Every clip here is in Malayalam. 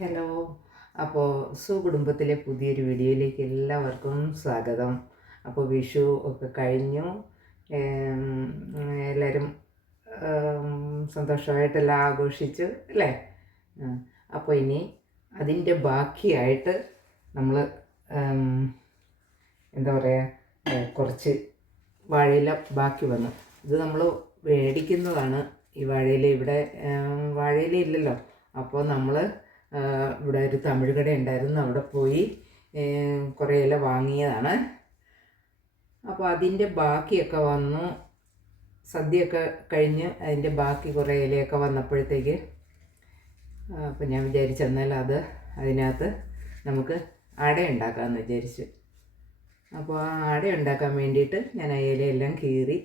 ഹലോ. അപ്പോൾ സുകുടുംബത്തിലെ പുതിയൊരു വീഡിയോയിലേക്ക് എല്ലാവർക്കും സ്വാഗതം. അപ്പോൾ വിഷു ഒക്കെ കഴിഞ്ഞു. എല്ലാവരും സന്തോഷമായിട്ടെല്ലാം ആഘോഷിച്ചു അല്ലേ? അപ്പോൾ ഇനി അതിന്റെ ബാക്കിയായിട്ട് നമ്മൾ എന്താ പറയുക കുറച്ച് വാഴയില ബാക്കി വന്നു. ഇത് നമ്മൾ മേടിക്കുന്നതാണ് ഈ വാഴയില. ഇവിടെ വാഴയില ഇല്ലല്ലോ. അപ്പോൾ നമ്മൾ ഇവിടെ ഒരു തമിഴ് കട ഉണ്ടായിരുന്നു. അവിടെ പോയി കുറേ ഇല വാങ്ങിയതാണ്. അപ്പോൾ അതിന്റെ ബാക്കിയൊക്കെ വന്നു. സദ്യയൊക്കെ കഴിഞ്ഞ് അതിന്റെ ബാക്കി കുറേ ഇലയൊക്കെ വന്നപ്പോഴത്തേക്ക് അപ്പോൾ ഞാൻ വിചാരിച്ചെന്നാൽ അത് അതിനകത്ത് നമുക്ക് അട ഉണ്ടാക്കാമെന്ന് വിചാരിച്ചു. അപ്പോൾ ആ അട ഉണ്ടാക്കാൻ വേണ്ടിയിട്ട് ഞാൻ ആ ഇലയെല്ലാം കീറി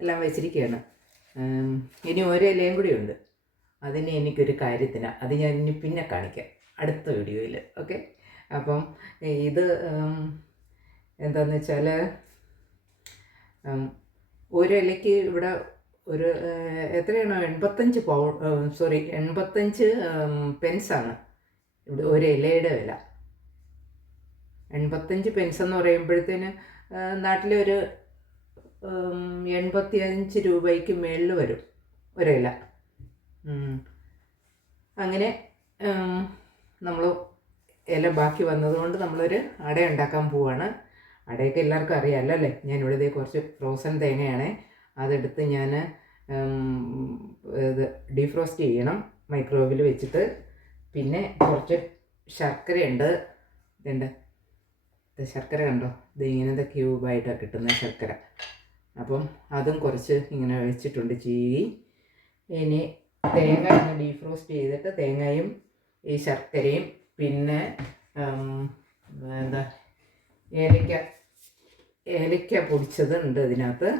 എല്ലാം വെച്ചിരിക്കുകയാണ്. ഇനി ഒരു ഇലയും കൂടി ഉണ്ട്. അതിന് എനിക്കൊരു കാര്യത്തിന് അത് ഞാൻ ഇനി പിന്നെ കാണിക്കാം അടുത്ത വീഡിയോയിൽ. ഓക്കെ? അപ്പം ഇത് എന്താണെന്ന് വെച്ചാൽ ഒരിലയ്ക്ക് ഇവിടെ ഒരു എത്രയാണ്? എൺപത്തഞ്ച് പൗ സോറി എൺപത്തഞ്ച് പെൻസാണ്. ഇവിടെ ഒരു ഇലയുടെ വില. എൺപത്തഞ്ച് പെൻസ് എന്ന് പറയുമ്പോഴത്തേന് നാട്ടിലെ ഒരു ഉം, എൺപത്തി അഞ്ച് രൂപയ്ക്ക് മേളിൽ വരും ഒരില. അങ്ങനെ നമ്മൾ ഇല ബാക്കി വന്നതുകൊണ്ട് നമ്മളൊരു അട ഉണ്ടാക്കാൻ പോവാണ്. അടയൊക്കെ എല്ലാവർക്കും അറിയാമല്ലോ അല്ലേ? ഞാനിവിടെ കുറച്ച് ഫ്രോസൺ തേങ്ങയാണ്. അതെടുത്ത് ഞാൻ ഇത് ഡീഫ്രോസ്റ്റ് ചെയ്യണം. മൈക്രോവേവിൽ വെച്ചിട്ട്. പിന്നെ കുറച്ച് ശർക്കരയുണ്ട്. ഇതുണ്ട് ഇത് ശർക്കര കണ്ടോ? ഇത് ഇങ്ങനത്തെ ക്യൂബായിട്ടാണ് കിട്ടുന്ന ശർക്കര. അപ്പം അതും കുറച്ച് ഇങ്ങനെ വെച്ചിട്ടുണ്ട് ചീവി ഇനി തേങ്ങ ഇങ്ങനെ ഡീഫ്രോസ്റ്റ് ചെയ്തിട്ട് തേങ്ങയും ഈ ശർക്കരയും പിന്നെ എന്താ ഏലക്ക ഏലക്ക പൊടിച്ചത് ഉണ്ട് ഇതിനകത്ത്.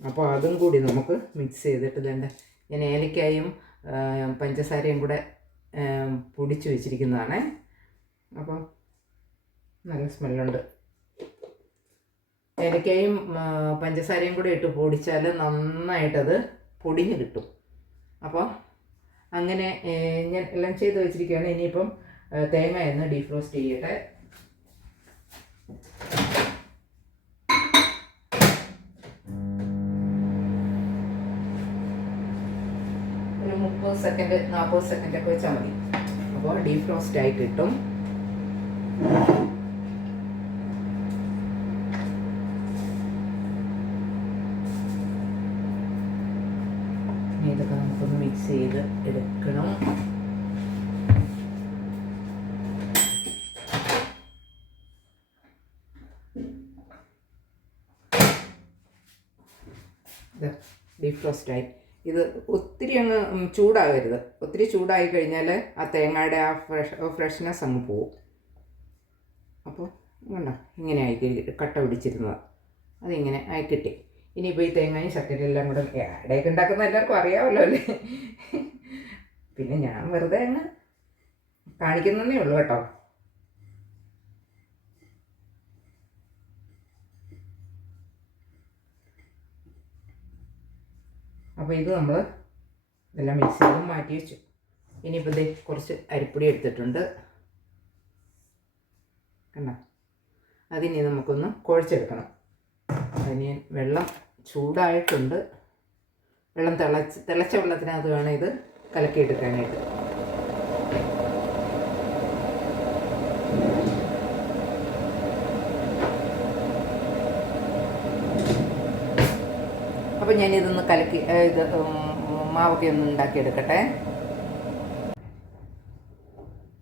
അപ്പോൾ അതും കൂടി നമുക്ക് മിക്സ് ചെയ്തിട്ട് ഇതേണ്ട ഞാൻ ഏലക്കായും പഞ്ചസാരയും കൂടെ പൊടിച്ചു വെച്ചിരിക്കുന്നതാണ്. അപ്പം നല്ല സ്മെല്ലുണ്ട്. ഏലക്കായും പഞ്ചസാരയും കൂടെ ഇട്ട് പൊടിച്ചാൽ നന്നായിട്ടത് പൊടിഞ്ഞ് കിട്ടും. അപ്പോൾ അങ്ങനെ ഞാൻ എല്ലാം ചെയ്ത് വെച്ചിരിക്കുകയാണ്. ഇനിയിപ്പം തേങ്ങയെന്ന് ഡീഫ്രോസ്റ്റ് ചെയ്യട്ടെ. ഒരു മുപ്പത് സെക്കൻഡ് നാൽപ്പത് സെക്കൻഡൊക്കെ വെച്ചാൽ മതി. അപ്പോൾ ഡീഫ്രോസ്റ്റ് ആയി കിട്ടും ഇനി ഇതൊക്കെ നമുക്കൊന്ന് മിക്സ് ചെയ്ത് എടുക്കണം ഡീഫ്രോസ്റ്റ് ആയി. ഇത് ഒത്തിരി അങ്ങ് ചൂടാവരുത്. ഒത്തിരി ചൂടായി കഴിഞ്ഞാൽ ആ തേങ്ങയുടെ ആ ഫ്രഷ് ഫ്രഷ്നെസ് അങ്ങ് പോവും. അപ്പോൾ വേണ്ട ഇങ്ങനെ ആയി കട്ട പിടിച്ചിരുന്നത്. അതിങ്ങനെ ആയി കിട്ടി. ഇനിയിപ്പോൾ ഈ തേങ്ങയും ശർക്കരയും എല്ലാം കൂടെ ഇടയൊക്കെ ഉണ്ടാക്കുന്ന എല്ലാവർക്കും അറിയാമല്ലോ അല്ലേ? പിന്നെ ഞാൻ വെറുതെ അങ്ങ് കാണിക്കുന്നതേ ഉള്ളൂ കേട്ടോ. അപ്പോൾ ഇത് നമ്മൾ ഇതെല്ലാം മിക്സ് ചെയ്ത് മാറ്റി വെച്ചു. ഇനിയിപ്പോൾ ഇത് കുറച്ച് അരിപ്പൊടി എടുത്തിട്ടുണ്ട്. കണ്ടോ? അതിനി നമുക്കൊന്ന് കുഴച്ചെടുക്കണം. അതിന് വെള്ളം ചൂടായിട്ടുണ്ട്. വെള്ളം തിളച്ച് തിളച്ച വെള്ളത്തിനകത്ത് വേണം ഇത് കലക്കിയെടുക്കാനായിട്ട്. അപ്പം ഞാനിതൊന്ന് കലക്കി ഏ, ഇത് മാവൊക്കെ ഒന്ന് ഉണ്ടാക്കിയെടുക്കട്ടെ.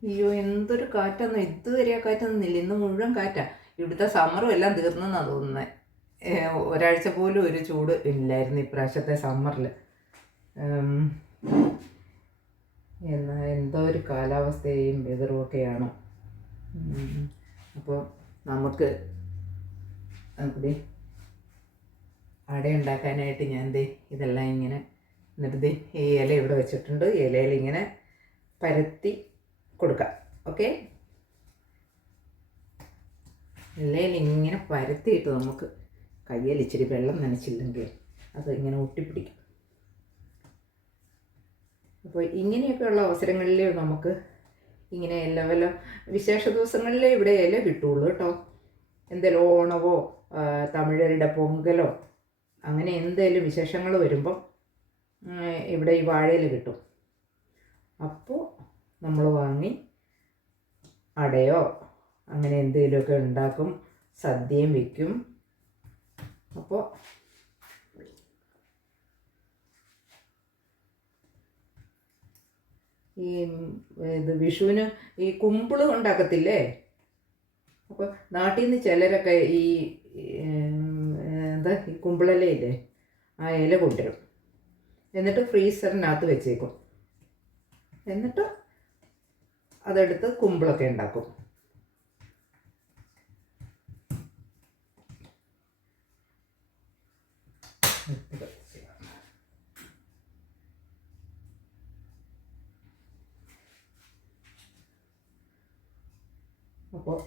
അയ്യോ എന്തൊരു കാറ്റാന്ന്. ഇതുവരെ ആ കാറ്റൊന്നുമില്ല ഇന്ന് മുഴുവൻ കാറ്റാ. ഇവിടുത്തെ സമ്മറും എല്ലാം തീർന്നെന്നാണ് തോന്നുന്നത് ഒരാഴ്ച പോലും ഒരു ചൂട് ഇല്ലായിരുന്നു ഇപ്രാവശ്യത്തെ സമ്മറിൽ എന്നാൽ എന്തോ ഒരു കാലാവസ്ഥയും വെതറും ഒക്കെയാണ്. അപ്പോൾ നമുക്ക് നമുക്കിത് അട ഉണ്ടാക്കാനായിട്ട് ഞാൻ ദേ ഇതെല്ലാം ഇങ്ങനെ എന്നിട്ട് ഈ ഇല ഇവിടെ വെച്ചിട്ടുണ്ട്. ഇലയിൽ ഇങ്ങനെ പരത്തി കൊടുക്കാം. ഓക്കെ? ഇലയിൽ ഇങ്ങനെ പരത്തിയിട്ട് നമുക്ക് കയ്യിൽ ഇച്ചിരി വെള്ളം നനച്ചില്ലെങ്കിൽ അത് ഇങ്ങനെ ഒട്ടിപ്പിടിക്കും. അപ്പോൾ ഇങ്ങനെയൊക്കെയുള്ള അവസരങ്ങളിൽ നമുക്ക് ഇങ്ങനെ എല്ലാ വല്ല വിശേഷ ദിവസങ്ങളിൽ ഇവിടെ ഇല കിട്ടുള്ളൂ കേട്ടോ. എന്തെങ്കിലും ഓണവോ തമിഴരുടെ പൊങ്കലോ അങ്ങനെ എന്തേലും വിശേഷങ്ങൾ വരുമ്പം ഇവിടെ ഈ വാഴയിൽ കിട്ടും. അപ്പോൾ നമ്മൾ വാങ്ങി അടയോ അങ്ങനെ എന്തെങ്കിലുമൊക്കെ ഉണ്ടാക്കും സദ്യയും വയ്ക്കും അപ്പോൾ ഈ ഇത് വിഷുവിന് ഈ കുമ്പിൾ ഉണ്ടാക്കത്തില്ലേ? അപ്പോൾ നാട്ടിൽ നിന്ന് ചിലരൊക്കെ ഈ എന്താ? ഈ കുമ്പിളയിലയില്ലേ ആ ഇല കൊണ്ടുവരും. എന്നിട്ട് ഫ്രീസറിനകത്ത് വെച്ചേക്കും. എന്നിട്ട് അതെടുത്ത് കുമ്പിളൊക്കെ ഉണ്ടാക്കും. അപ്പോൾ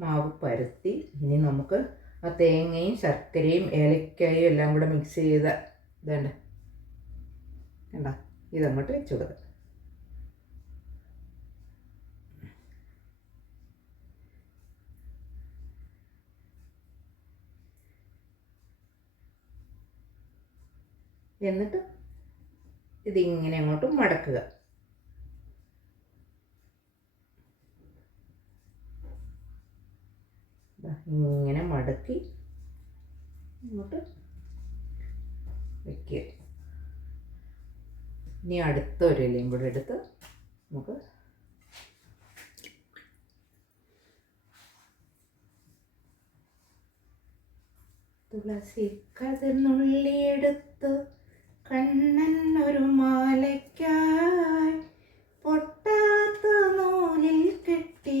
മാവ് പരത്തി ഇനി നമുക്ക് ആ തേങ്ങയും ശർക്കരയും ഏലക്കായും എല്ലാം കൂടെ മിക്സ് ചെയ്ത ഇതുണ്ട്. കണ്ട? ഇതങ്ങോട്ട് വെച്ച് കൊടുക്കുക എന്നിട്ട് ഇതിങ്ങനെ അങ്ങോട്ട് മടക്കുക. ഇങ്ങനെ മടക്കി ഇങ്ങോട്ട് വയ്ക്കുക ഇനി അടുത്ത ഒരു ഇലയും കൂടെ എടുത്ത് നമുക്ക് തുളസി കതിർന്നുള്ളിയെടുത്ത് കണ്ണൻ ഒരു മാലയ്ക്കായി പൊട്ടാത്ത നൂലിൽ കെട്ടി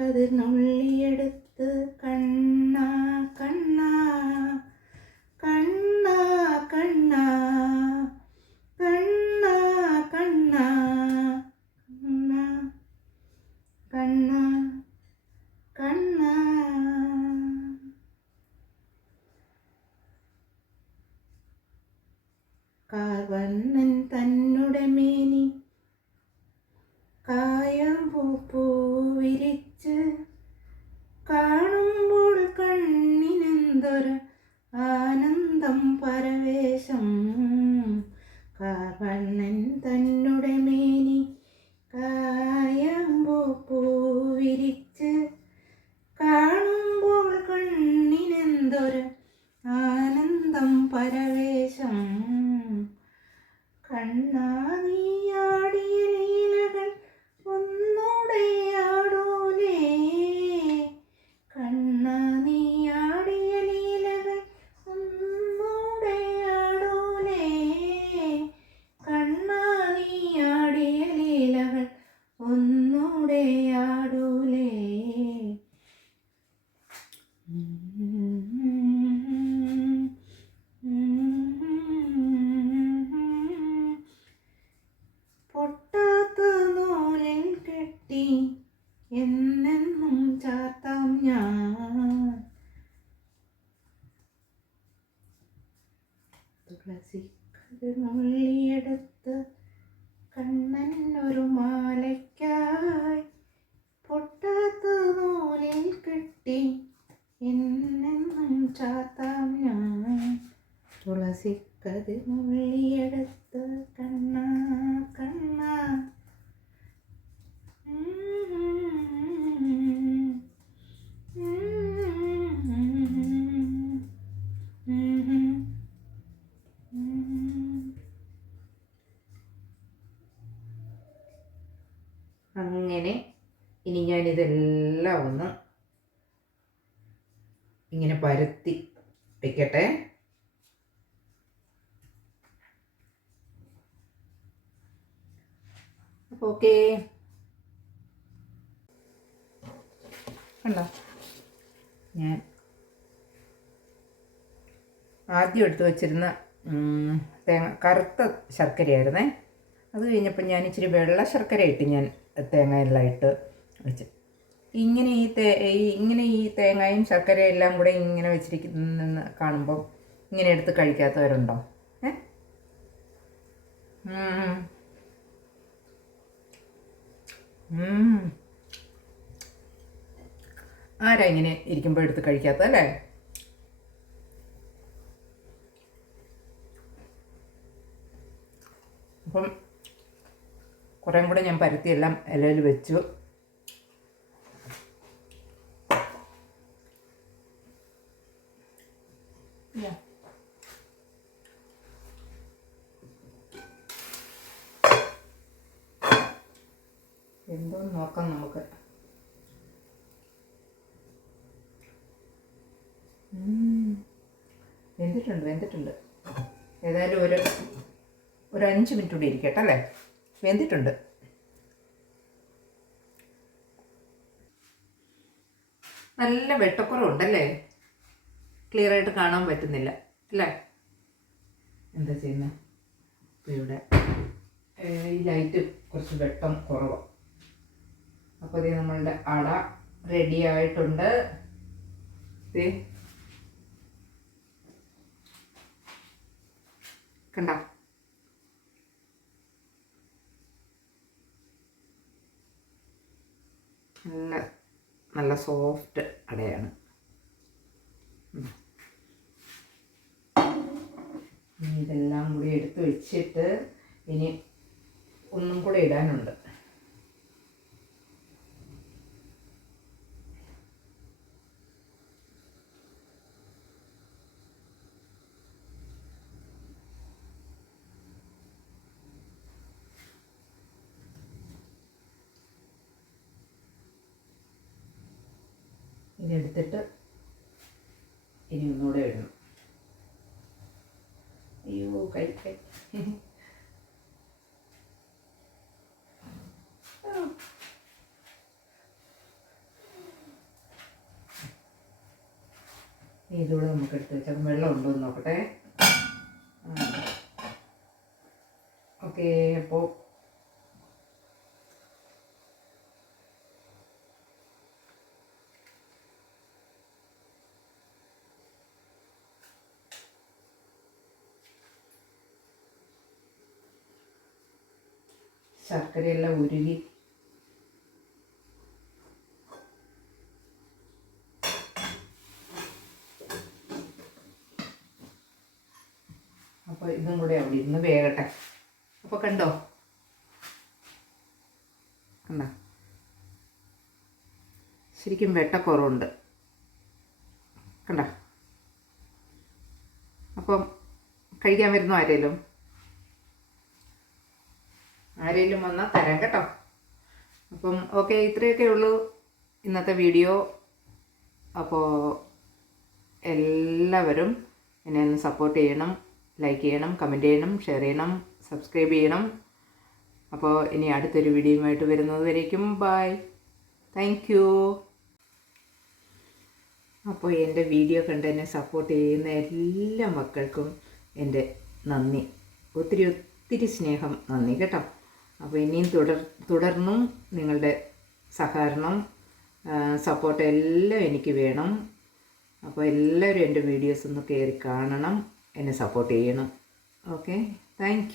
കതിർന്നുള്ളിയെടുത്ത് കണ്ണ കണ്ണ കണ്ണ കണ്ണ കണ്ണ കണ്ണ കണ്ണ കണ്ണ കണ്ണ. കാർവണ്ണൻ തന്നുടെ മേനി കായമ്പൂ Honey. ചാത്താം ഞാൻ തുളസി കതിർന്നുള്ളിയെടുത്ത് കണ്ണ കണ്ണ അങ്ങനെ ഇനി ഞാനിതെല്ലാം ഒന്ന് ഇങ്ങനെ പരത്തി വെക്കട്ടെ. അപ്പോൾ ഓക്കേ. കണ്ടോ? ഞാൻ ആദ്യം എടുത്തു വച്ചിരുന്ന തേങ്ങ കറുത്ത ശർക്കരയായിരുന്നേ. അത് കഴിഞ്ഞപ്പോൾ ഞാൻ ഇച്ചിരി വെള്ള ശർക്കര ഇട്ട് ഞാൻ തേങ്ങയെല്ലാം ഇട്ട് വെച്ച്. ഇങ്ങനെ ഈ തേ ഇങ്ങനെ ഈ തേങ്ങയും ശർക്കരയും എല്ലാം കൂടെ ഇങ്ങനെ വെച്ചിരിക്കുന്ന കാണുമ്പോൾ ഇങ്ങനെ എടുത്ത് കഴിക്കാത്തവരുണ്ടോ? ഏ. ആരാ ഇങ്ങനെ ഇരിക്കുമ്പോൾ എടുത്ത് കഴിക്കാത്തല്ലേ അപ്പം കുറേം കൂടെ ഞാൻ പരത്തിയെല്ലാം ഇലയിൽ വെച്ചു. ഒരു അഞ്ച് മിനിറ്റ് കൂടി ഇരിക്കട്ടെ അല്ലേ? വെന്തിട്ടുണ്ട്. നല്ല വെട്ടക്കുറവുണ്ടല്ലേ? ക്ലിയർ ആയിട്ട് കാണാൻ പറ്റുന്നില്ല അല്ലേ? എന്താ ചെയ്യുന്നത് ഇപ്പോൾ ഇവിടെ ഈ ലൈറ്റ് കുറച്ച് വെട്ടം കുറവാണ് അപ്പോൾ ഇത് നമ്മളുടെ അട റെഡി ആയിട്ടുണ്ട്. കണ്ട? നല്ല നല്ല സോഫ്റ്റ് അടയാണ്. ഇതെല്ലാം കൂടി എടുത്ത് വെച്ചിട്ട് ഇനി ഒന്നും കൂടെ ഇടാനുണ്ട്. ഇതെടുത്തിട്ട് ഇനി ഒന്നുകൂടെ ഇടണം. അയ്യോ കൈ കൈ. ഇതുകൂടെ നമുക്ക് എടുത്ത് വെച്ചാൽ വെള്ളം ഉണ്ടോ എന്ന് നോക്കട്ടെ ഓക്കെ അപ്പോൾ ശർക്കരയെല്ലാം ഉരുകി. അപ്പോൾ ഇതും കൂടെ അവിടെ ഇന്ന് വേകട്ടെ. അപ്പോൾ കണ്ടോ? കണ്ട? ശരിക്കും വെട്ടക്കുറവുണ്ട്. കണ്ട? അപ്പം കഴിക്കാൻ വരുന്നോ ആരേലും ആരെങ്കിലും വന്നാൽ തരാം കേട്ടോ. അപ്പം ഓക്കെ ഇത്രയൊക്കെ ഉള്ളൂ ഇന്നത്തെ വീഡിയോ. അപ്പോൾ എല്ലാവരും എന്നെ ഒന്ന് സപ്പോർട്ട് ചെയ്യണം ലൈക്ക് ചെയ്യണം കമന്റ് ചെയ്യണം ഷെയർ ചെയ്യണം സബ്സ്ക്രൈബ് ചെയ്യണം. അപ്പോൾ ഇനി അടുത്തൊരു വീഡിയോയുമായിട്ട് വരുന്നത് വരേക്കും. ബായ് താങ്ക് യു അപ്പോൾ എന്റെ വീഡിയോ കണ്ട് എന്നെ സപ്പോർട്ട് ചെയ്യുന്ന എല്ലാ മക്കൾക്കും എന്റെ നന്ദി. ഒത്തിരി ഒത്തിരി സ്നേഹം. നന്ദി കേട്ടോ. അപ്പോൾ ഇനിയും തുടർ തുടർന്നും നിങ്ങളുടെ സഹകരണം സപ്പോർട്ട് എല്ലാം എനിക്ക് വേണം. അപ്പോൾ എല്ലാവരും എന്റെ വീഡിയോസ് ഒന്ന് കയറി കാണണം. എന്നെ സപ്പോർട്ട് ചെയ്യണം. Okay thank